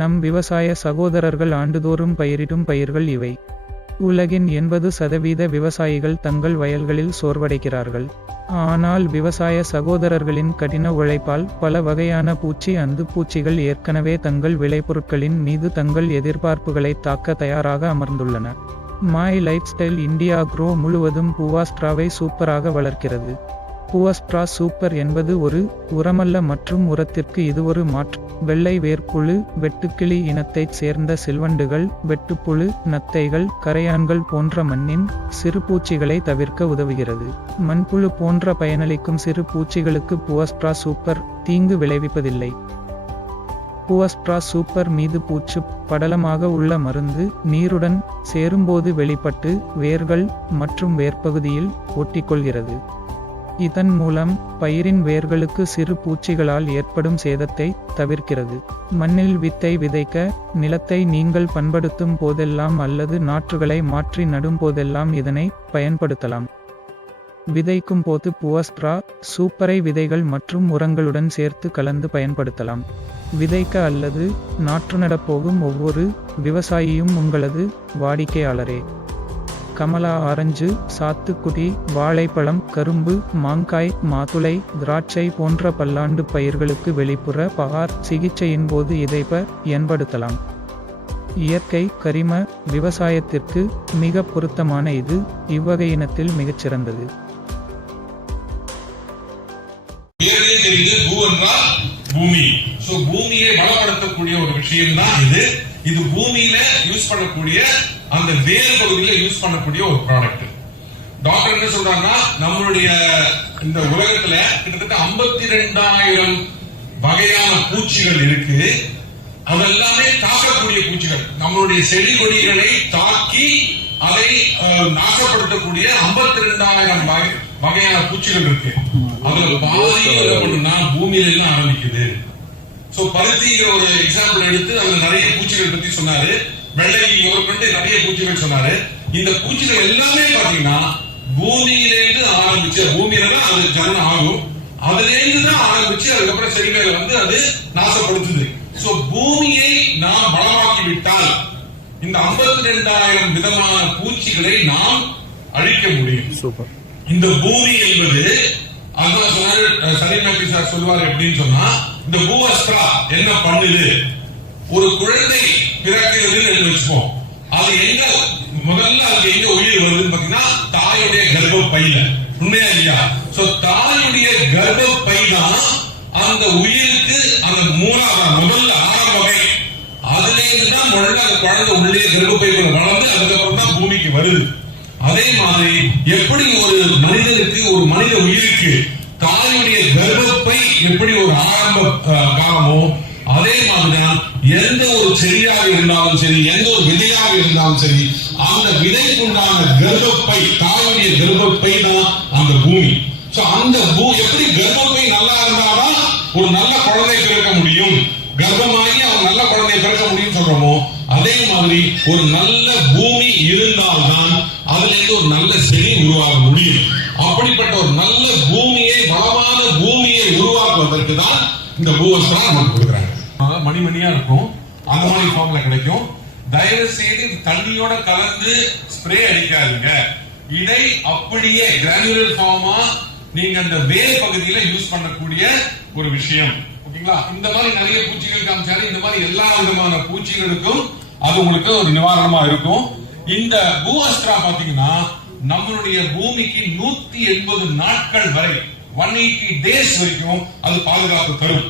நம் விவசாய சகோதரர்கள் ஆண்டுதோறும் பயிரிடும் பயிர்கள் இவை. உலகின் 80% விவசாயிகள் தங்கள் வயல்களில் சோர்வடைகிறார்கள். ஆனால் விவசாய சகோதரர்களின் கடின உழைப்பால் பல வகையான பூச்சி அந்துப்பூச்சிகள் ஏற்கனவே தங்கள் விளைபொருட்களின் மீது தங்கள் எதிர்பார்ப்புகளை தாக்க தயாராக அமர்ந்துள்ளன. My lifestyle India grow முழுவதும் பூவாஸ்ட்ராவை சூப்பராக வளர்க்கிறது. பூவாஸ்ட்ரா சூப்பர் என்பது ஒரு உரமல்ல மற்றும் உரத்திற்கு இது ஒரு மாற்று. வெள்ளை வேர்ப்புழு, வெட்டுக்கிளி இனத்தைச் சேர்ந்த சில்வண்டுகள், வெட்டுப்புழு, நத்தைகள், கரையான்கள் போன்ற மண்ணின் சிறு பூச்சிகளை தவிர்க்க உதவுகிறது. மண்புழு போன்ற பயனளிக்கும் சிறு பூச்சிகளுக்கு பூவாஸ்ட்ரா சூப்பர் தீங்கு விளைவிப்பதில்லை. பூவாஸ்ட்ரா சூப்பர் மீது பூச்சு படலமாக உள்ள மருந்து நீருடன் சேரும்போது வெளிப்பட்டு வேர்கள் மற்றும் வேர்ப்பகுதியில் ஒட்டிக்கொள்கிறது. இதன் மூலம் பயிரின் வேர்களுக்கு சிறு பூச்சிகளால் ஏற்படும் சேதத்தை தவிர்க்கிறது. மண்ணில் வித்தை விதைக்க நிலத்தை நீங்கள் பண்படுத்தும் போதெல்லாம் அல்லது நாற்றுகளை மாற்றி நடும் போதெல்லாம் இதனை பயன்படுத்தலாம். விதைக்கும் போது பூவாஸ்ட்ரா சூப்பரை விதைகள் மற்றும் உரங்களுடன் சேர்த்து கலந்து பயன்படுத்தலாம். விதைக்க அல்லது நாற்று நடப்போகும் ஒவ்வொரு விவசாயியும் உங்களது வாடிக்கையாளரே. கமலா ஆரஞ்சு, சாத்துக்குடி, வாழைப்பழம், கரும்பு, மாங்காய், மாதுளை, திராட்சை போன்ற பல்லாண்டு பயிர்களுக்கு வெளிப்புற பகார் சிகிச்சையின் போது இதை பயன்படுத்தலாம். இயற்கை கரிம விவசாயத்திற்கு மிக பொருத்தமான இது இவ்வகையினத்தில் மிகச்சிறந்தது. பூமி பூமியை வளப்படுத்தக்கூடிய ஒரு விஷயம் தான் இது பூமியில யூஸ் பண்ணக்கூடிய அந்த வேறு பகுதியில யூஸ் பண்ணக்கூடிய ஒரு ப்ராடக்ட். டாக்டர் என்ன சொல்றாங்கன்னா, நம்மளுடைய இந்த உலகத்துல கிட்டத்தட்ட 52,000 வகையான பூச்சிகள் இருக்கு. அதெல்லாமே தாக்கக்கூடிய பூச்சிகள். நம்மளுடைய செடி கொடிகளை தாக்கி அதை நாசப்படுத்தக்கூடிய 52,000 வகையான பூச்சிகள் இருக்கு. அதுல பாதி பூமியில எல்லாம் ஆரம்பிக்குது. பருத்திங்கிற ஒரு எக்ஸாம்பிள் எடுத்து அதுல நிறைய பூச்சிகள் பத்தி சொன்னாரு. வெள்ளை கொண்டு நிறைய பூச்சிகள் சொன்னாரு. இந்த பூச்சிகள் எல்லாமே பாத்தீங்கன்னா பூமியிலிருந்து ஆரம்பிச்சு, பூமியில தான் அது ஜனனம் ஆகும், அதுல இருந்து தான் ஆரம்பிச்சு அதுக்கப்புறம் செடி மேல வந்து அது நாசப்படுத்துது. பூமியை நாம் வளமாக்கி விட்டால் இந்த 52,000 விதமான பூச்சிகளை நாம் அழிக்க முடியும். இந்த பூமி என்பது அதான் சொன்னாரு சலீம் சார் சொல்லுவாரு எப்படின்னு சொன்னா, இந்த பூவாஸ்ட்ரா என்ன பண்ணுது, ஒரு குழந்தை பிறக்கிறதுன்னு வச்சுப்போம். அது எங்க முதல்ல அது எங்க உயிர் வருதுன்னு பாத்தீங்கன்னா தாயுடைய கர்ப்பப்பையில. உண்மையா இல்லையா? தாயுடைய கர்ப்பப்பை தான் அந்த உயிருக்கு அந்த முதல்ல ஆரம்பமே. அதுல இருந்துதான் முதல்ல அந்த குழந்தை உள்ளே கர்ப்பப்பைக்குள்ள வளர்ந்து அதுக்கப்புறம் தான் பூமிக்கு வருது. அதே மாதிரி எப்படி ஒரு மனிதனுக்கு ஒரு மனித உயிருக்கு தாயுடைய கர்ப்பப்பை எப்படி ஒரு ஆரம்ப காலமோ, அதே மாதிரிதான் எந்த ஒரு செடியாக இருந்தாலும் சரி, எந்த ஒரு விதையாக இருந்தாலும் சரி, அந்த விதைக்குண்டான கர்ப்பப்பை தாயுடைய கர்ப்பப்பை தான் அந்த பூமி. அந்த எப்படி கர்ப்பப்பை நல்லா இருந்தாதான் ஒரு நல்ல குழந்தை பிறக்க முடியும், கர்ப்பமாகி அவன் நல்ல குழந்தை பிறக்க முடியும் சொல்றோமோ, அதே மாதிரி ஒரு நல்ல பூமி இருந்தால்தான் அதுல இருந்து ஒரு நல்ல செடி உருவாக முடியும். அப்படிப்பட்ட ஒரு நல்ல பூமியை, வளமான பூமியை உருவாக்குவதற்கு தான் இந்த பூவாஸ்ட்ரா நமக்கு கொடுக்குறாங்க. மணிமணியா இருக்கும், அந்த மாதிரி ஃபார்ம்ல கிடைக்கும். தயவு செய்து தண்ணியோட கலந்து ஸ்ப்ரே அடிக்காதீங்க. இதை அப்படியே கிரானுலர் ஃபார்மா நீங்க அந்த வேர் பகுதியில யூஸ் பண்ணக்கூடிய ஒரு விஷயம். ஓகேங்களா? இந்த மாதிரி நிறைய பூச்சிகள் காமிச்சாரு. இந்த மாதிரி எல்லா விதமான பூச்சிகளுக்கும் அது உங்களுக்கு ஒரு நிவாரணமா இருக்கும். இந்த பூவாஸ்ட்ரா பாத்தீங்கன்னா நம்மளுடைய பூமிக்கு 180 நாட்கள் வரை 180 டேஸ் வரைக்கும் அது பாதுகாப்பு தரும்.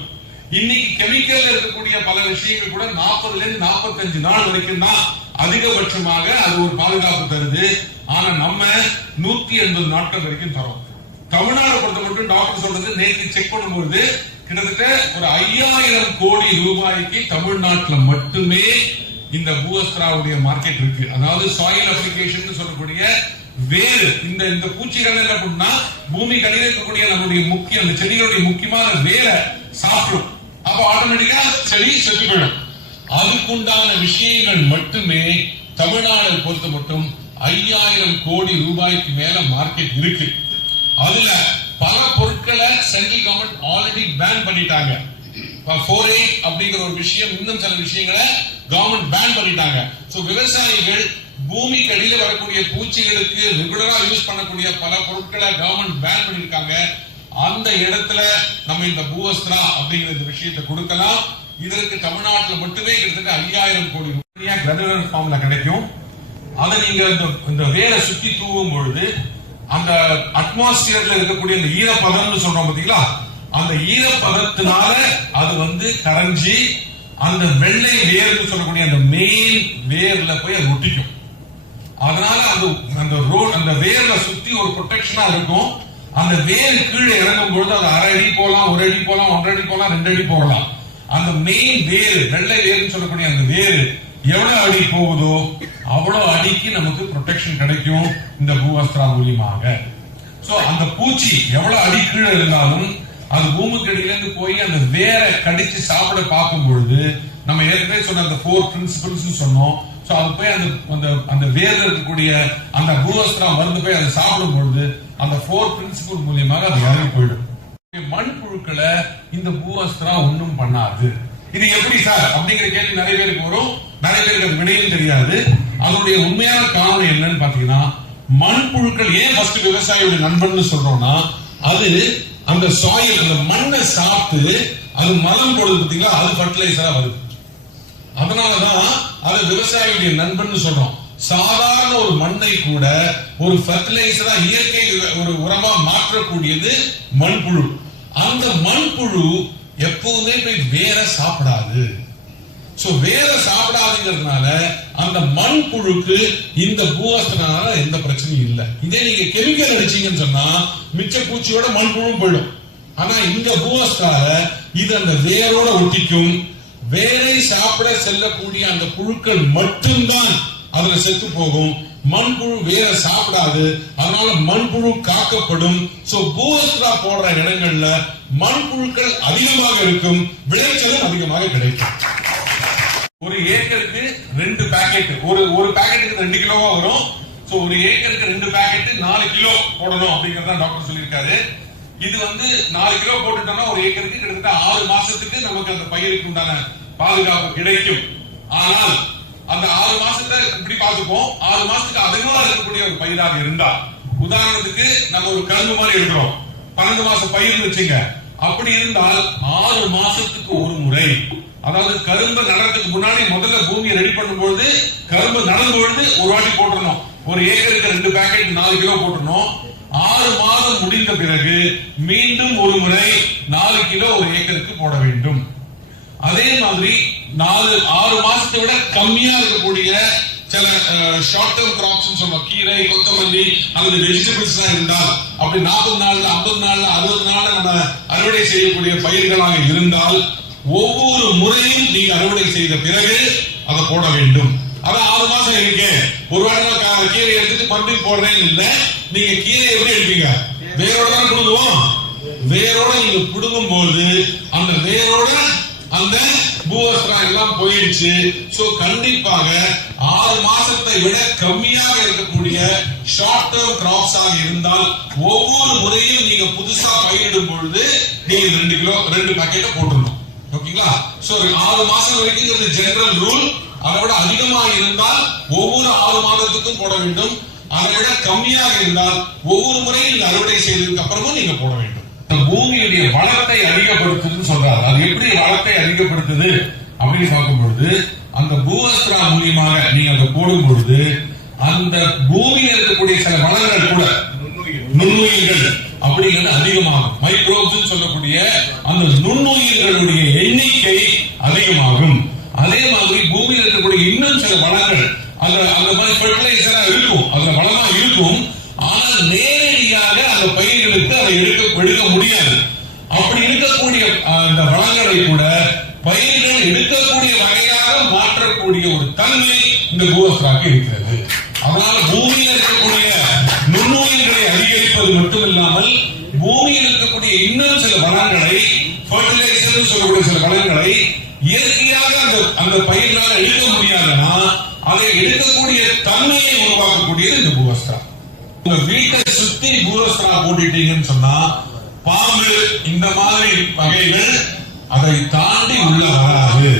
இன்னைக்கு கெமிக்கல் இருக்கக்கூடிய பல விஷயங்கள் கூட 40 இருந்து 45 நாள் வரைக்கும் தான் அதிகபட்சமாக அது ஒரு பாதுகாப்பு தருது. ஆனா நம்ம 180 நாட்கள் வரைக்கும் தரோம். தமிழ்நாடு பொறுத்த மட்டும் டாக்டர் சொல்றது, நேற்று செக் பண்ணும்போது கிட்டத்தட்ட ஒரு 5,000 கோடி ரூபாய்க்கு தமிழ்நாட்டில் மட்டுமே இந்த பூவாஸ்ட்ராவுடைய மார்க்கெட் இருக்கு. அதாவது சாயில் அப்ளிகேஷன் சொல்லக்கூடிய வேறு இந்த பூச்சிகள் என்ன பண்ணா பூமி கடியில் இருக்கக்கூடிய நம்முடைய முக்கிய அந்த செடிகளுடைய முக்கியமான வேரை சாப்பிடும். அப்ப ஆட்டோமேட்டிக்கா செடி செத்து போயிடும். அதுக்குண்டான விஷயங்கள் மட்டுமே தமிழ்நாடு பொறுத்த மட்டும் 5,000 கோடி ரூபாய்க்கு மேல மார்க்கெட் இருக்கு. அதுல பல பொருட்களை சென்ட்ரல் கவர்மெண்ட் ஆல்ரெடி பேன் பண்ணிட்டாங்க. 48 அப்படிங்கிற ஒரு விஷயம், இன்னும் சில விஷயங்களை கவர்மெண்ட் பேன் பண்ணிட்டாங்க. சோ விவசாயிகள் பூமிக்கு அடியில வரக்கூடிய பூச்சிகளுக்கு ரெகுலரா யூஸ் பண்ணக்கூடிய பல பொருட்களை கவர்மெண்ட் பேன் பண்ணிருக்காங்க. அந்த இடத்துல நம்ம இந்த பூவஸ்திரா அப்படிங்கிற இந்த விஷயத்தை கொடுக்கலாம். இதற்கு தமிழ்நாட்டில் மட்டுமே கிட்டத்தட்ட 5000 கோடி ரூபாய் கிரானுலர் ஃபார்ம்ல கிடைக்கும். அதை நீங்க இந்த வேலை சுத்தி தூவும் பொழுது அந்த அட்மாஸ்பியர்ல இருக்கக்கூடிய அந்த ஈரப்பதம்னு சொல்றோம் பாத்தீங்களா, அந்த ஈரப்பதத்தினால அது கரைஞ்சி அந்த வெள்ளை வேர்னு சொல்லக்கூடிய அந்த மெயின் வேர்ல போய் அது ஒட்டிக்கும். அதனால அந்த வேர்ல சுத்தி ஒரு ப்ரொடெக்ஷனா இருக்கும். அந்த வேர் கீழே இறங்கும் பொழுது அது 1/2 அடி போலாம், 1 அடி போலாம், 1.5 அடி போலாம், 2 அடி போகலாம். அந்த மெயின் வேர், வெள்ளை வேர்னு சொல்லக்கூடிய அந்த வேர் எவ்வளவு அடி போகுதோ அவ்வளவு அடிக்கு நமக்கு ப்ரொடெக்ஷன் கிடைக்கும் இந்த பூவஸ்திரா மூலியமாக. சோ அந்த பூச்சி எவ்வளவு அடி கீழே இருந்தாலும் அது பூமிக்கு அடியிலிருந்து போய் அந்த வேரை கடிச்சு சாப்பிட பார்க்கும் பொழுது நம்ம ஏற்கனவே சொன்ன அந்த 4 பிரின்சிபிள்ஸ் சொன்னோம். சோ அது போய் அந்த வேர்ல இருக்கக்கூடிய அந்த பூவஸ்திரா மருந்து போய் அதை சாப்பிடும் பொழுது அந்த 4 பிரின்சிபிள் மூலியமாக அது இறங்கி போயிடும். மண்புழுக்களை இந்த பூவஸ்திரா ஒன்றும் பண்ணாது. இது எப்படி சார் அப்படிங்கிற கேள்வி நிறைய பேருக்கு வரும். நிறைய பேருக்கு அது விடையும் தெரியாது. அதனுடைய உண்மையான காரணம் என்னன்னு பாத்தீங்கன்னா, மண்புழுக்கள் ஏன் ஃபர்ஸ்ட் விவசாயியோட நண்பன் சொல்றோம்னா, அது அந்த சாயில், அந்த மண்ணை சாப்பிட்டு அது மலம் போடுது பாத்தீங்களா, அது ஃபர்டிலைசரா வருது. அதனாலதான் அது விவசாயியுடைய நண்பன் சொல்றோம். சாதாரண ஒரு மண்ணை கூட ஒரு ஃபர்டிலைசரா, இயற்கை ஒரு உரமா மாற்றக்கூடியது மண்புழு. அந்த மண்புழு எப்பவுமே போய் வேற சாப்பிடாது. சோ வேற சாப்பிடாதுங்கிறதுனால அந்த மண்புழுக்கு இந்த பூவஸ்திரனால எந்த பிரச்சனையும் இல்லை. இதே நீங்க கெமிக்கல் அடிச்சீங்கன்னு சொன்னா மிச்ச பூச்சியோட மண்புழு போயிடும். ஆனா இந்த பூவஸ்திரால இது அந்த வேரோட ஒட்டிக்கும். வேரை சாப்பிட செல்லக்கூடிய அந்த புழுக்கள் மட்டும்தான் அதுல செத்து போகும். மண்புழு வேற சாப்பிடாது. அதனால மண்புழு காக்கப்படும். சோ பூவஸ்திரா போடுற இடங்கள்ல மண்புழுக்கள் அதிகமாக இருக்கும், விளைச்சலும் அதிகமாக கிடைக்கும். ஒரு ஏக்கருக்கு 2 பாக்கெட், ஒரு பாக்கெட்டுக்கு 2 கிலோவா வரும். சோ ஒரு ஏக்கருக்கு 2 பாக்கெட் 4 கிலோ போடணும் அப்படிங்கறத டாக்டர் சொல்லியிருக்காரு. இது 4 கிலோ போட்டுட்டோம்னா ஒரு ஏக்கருக்கு கிட்டத்தட்ட 6 மாசத்துக்கு நமக்கு அந்த பயிருக்கு உண்டான பாதுகாப்பு கிடைக்கும். ஆனால் அந்த 6 மாசத்தை இப்படி பார்த்துப்போம். 6 மாசத்துக்கு அதிகமா இருக்கக்கூடிய ஒரு பயிராக இருந்தா, உதாரணத்துக்கு நம்ம ஒரு கரும்பு மாதிரி இருக்கிறோம், 12 மாசம் பயிர்னு வச்சுங்க. அப்படி இருந்தால் 6 மாசத்துக்கு ஒரு முறை, அதாவது கரும்பு நடறதுக்கு முன்னாடி முதல்ல பூமியை ரெடி பண்ணும்போது கரும்பு நடந்து பொழுது ஒரு வாட்டி போட்டுறணும். ஒரு ஏக்கருக்கு 2 பாக்கெட் 4 கிலோ போட்டுறணும். 6 மாதம் முடிந்த பிறகு மீண்டும் ஒரு முறை 4 கிலோ ஒரு ஏக்கருக்கு போட வேண்டும். அதே மாதிரி 6 மாசத்தை விட கம்மியா இருக்கக்கூடிய சில ஷார்ட் டர்ம் கிராப்ஸ் சொல்லுவோம், கீரை, கொத்தமல்லி அல்லது வெஜிடபிள்ஸ் இருந்தால், அப்படி 40 நாள்ல 50 நாள்ல 60 நாள்ல நம்ம அறுவடை செய்யக்கூடிய பயிர்களாக இருந்தால் ஒவ்வொரு முறையும் நீங்க அறுவடை செய்த பிறகு அதை போட வேண்டும். அதான் 6 மாசம் இருக்கு, ஒரு வாரம் கீரை எடுத்துட்டு மறுபடியும் போடுறேன்னு இல்லை. நீங்க கீரை எப்படி எடுப்பீங்க? வேரோட தான் புடுங்குவோம். வேரோட நீங்க புடுங்கும் போது அந்த வேரோட அந்த பூவஸ்திரா எல்லாம் போயிடுச்சு. சோ கண்டிப்பாக 6 மாசத்தை விட கம்மியாக இருக்கக்கூடிய ஷார்ட் டர்ம் கிராப்ஸ் ஆக இருந்தால் ஒவ்வொரு முறையும் நீங்க புதுசா பயிரிடும் பொழுது நீங்க 2 கிலோ 2 பாக்கெட்டை போட்டுடணும். ஓகேங்களா? சோ 6 மாசம் வரைக்கும் ஜெனரல் ரூல். அதை விட அதிகமாக இருந்தால் ஒவ்வொரு 6 மாதத்துக்கும் போட வேண்டும். அதை விட கம்மியாக இருந்தால் ஒவ்வொரு முறையும் நீங்க அறுவடை செய்ததுக்கு அப்புறமும் நீங்க போட வேண்டும். பூமியுடைய வளத்தை அதிகப்படுத்துதுன்னு சொல்றாரு. அது எப்படி வளத்தை அதிகப்படுத்துது அப்படின்னு பார்க்கும் பொழுது, அந்த பூவஸ்திரா மூலியமாக நீங்க அதை போடும் பொழுது அந்த பூமியில் இருக்கக்கூடிய சில வளங்கள் கூட, நுண்ணுயிர்கள் அப்படிங்கிறது அதிகமாகும். மைக்ரோப்ஸ் சொல்லக்கூடிய அந்த நுண்ணுயிர்களுடைய எண்ணிக்கை அதிகமாகும். அதே மாதிரி பூமியில் இருக்கக்கூடிய இன்னும் சில வளங்கள் அந்த மாதிரி ஃபெர்டிலைசரா இருக்கும், அதுல வளமா இருக்கும். ஆனால் நேரடியாக அந்த பயிர்களுக்கு அதை எடுக்க முடியாது. அப்படி இருக்கக்கூடிய அந்த வளங்களை கூட பயிர்கள் எடுக்கக்கூடிய வகையாக மாற்றக்கூடிய ஒரு தன்மை இந்த பூவஸ்திராக்கு இருக்கிறது. அதனால பூமியில் இருக்கக்கூடிய நுண்ணுயிர்களை அதிகரிப்பது மட்டுமில்லாமல் பூமியில் இருக்கக்கூடிய இன்னும் சில வளங்களை, ஃபெர்டிலைசர் சொல்லக்கூடிய சில வளங்களை இயற்கையாக அந்த பயிர்களால் எடுக்க முடியாதுன்னா அதை எடுக்கக்கூடிய தன்மையை உருவாக்கக்கூடியது இந்த பூவஸ்திரா. உங்க வீட்டை சுத்தி பூவஸ்திரா போட்டுட்டீங்கன்னு சொன்னா பாம்பு இந்த மாதிரி வகைகள் அதை தாண்டி உள்ள வராது.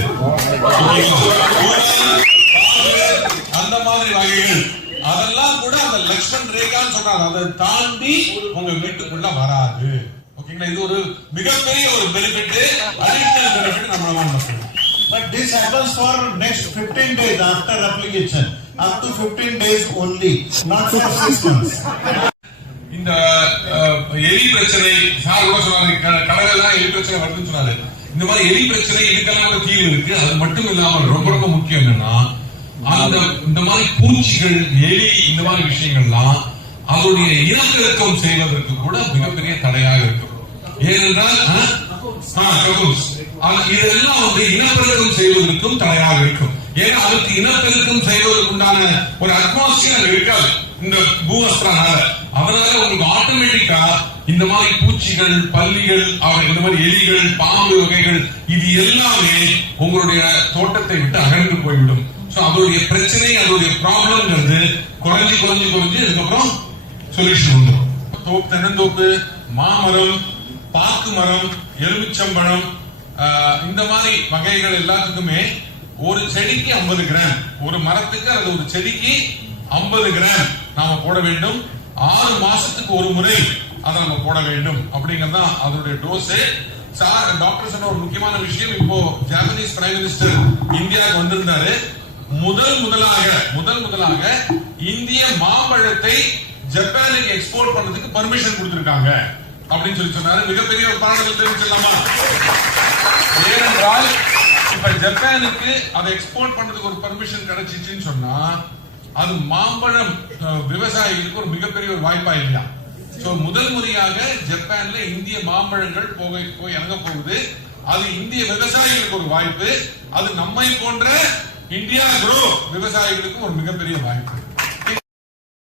அந்த மாதிரி வகைகள் அதெல்லாம் கூட அந்த லக்ஷ்மண் ரேகான்னு சொல்றாங்க, அதை தாண்டி உங்க வீட்டுக்குள்ள வராது. ஓகேங்களா? இது ஒரு மிகப்பெரிய ஒரு பெனிஃபிட், அடிஷனல் பெனிஃபிட் நம்ம. But this happens for next 15 days after application, up to 15 days only, not for 6 months. இந்த எலி பிரச்சனை சார் கூட சொன்னாரு, கடலெல்லாம் எலி பிரச்சனை வருதுன்னு சொன்னாரு. இந்த மாதிரி எலி பிரச்சனை இதுக்கெல்லாம் கூட தீர்வு இருக்கு. அது மட்டும் இல்லாமல் ரொம்ப ரொம்ப முக்கியம் என்னன்னா, அந்த இந்த மாதிரி பூச்சிகள், எலி, இந்த மாதிரி விஷயங்கள்லாம் அதோடைய இனப்பெருக்கம் செய்வதற்கு கூட மிகப்பெரிய தடையாக இருக்கும். ஏனென்றால் இதெல்லாம் வந்து இனப்பெருக்கம் செய்வதற்கும் தடையாக இருக்கும். ஏன்னா அதுக்கு இனப்பெருக்கம் செய்வதற்கு உண்டான ஒரு அட்மாஸ்பியர் இருக்காது இந்த பூவஸ்திரனால. அதனால உங்களுக்கு ஆட்டோமேட்டிக்கா இந்த மாதிரி பூச்சிகள், பல்லிகள், இந்த மாதிரி எலிகள், பாம்பு வகைகள், இது எல்லாமே உங்களுடைய தோட்டத்தை விட்டு அகன்று போய்விடும். அதோடைய பிரச்சனை, அதோடைய ப்ராப்ளம்ங்கிறது குறைஞ்சு குறைஞ்சு குறைஞ்சு இதுக்கப்புறம் சொல்யூஷன் வந்துடும். தென்னந்தோப்பு, மாமரம், பாக்கு மரம், எலுமிச்சம்பழம், இந்த மாதிரி வகைகள் எல்லாத்துக்குமே ஒரு செடிக்கு 50 கிராம், ஒரு மரத்துக்கு அல்லது ஒரு செடிக்கு 50 கிராம் நாம போட வேண்டும். 6 மாசத்துக்கு ஒரு முறை அதை நம்ம போட வேண்டும். அப்படிங்கறதுதான் அதனுடைய டோஸ். சார் டாக்டர் சொன்ன ஒரு முக்கியமான விஷயம், இப்போ ஜாப்பனீஸ் பிரைம் மினிஸ்டர் இந்தியாவுக்கு வந்திருந்தாரு. முதல் முதலாக இந்திய மாம்பழத்தை ஜப்பானுக்கு எக்ஸ்போர்ட் பண்றதுக்கு பர்மிஷன் கொடுத்திருக்காங்க அப்படின்னு சொல்லி சொன்னாரு. மிகப்பெரிய ஒரு பாராட்டுகள் தெரிவிச்சிடலாமா? ஏனென்றால் இப்ப ஜப்பானுக்கு அதை எக்ஸ்போர்ட் பண்றதுக்கு ஒரு பர்மிஷன் கிடைச்சிச்சுன்னு சொன்னா அது மாம்பழம் விவசாயிகளுக்கு ஒரு மிகப்பெரிய ஒரு வாய்ப்பா இல்லையா? முதல் முறையாக ஜப்பான்ல இந்திய மாம்பழங்கள் போய் இறங்க போகுது. அது இந்திய விவசாயிகளுக்கு ஒரு வாய்ப்பு, அது நம்மை போன்ற இந்தியா குரோ விவசாயிகளுக்கு ஒரு மிகப்பெரிய வாய்ப்பு.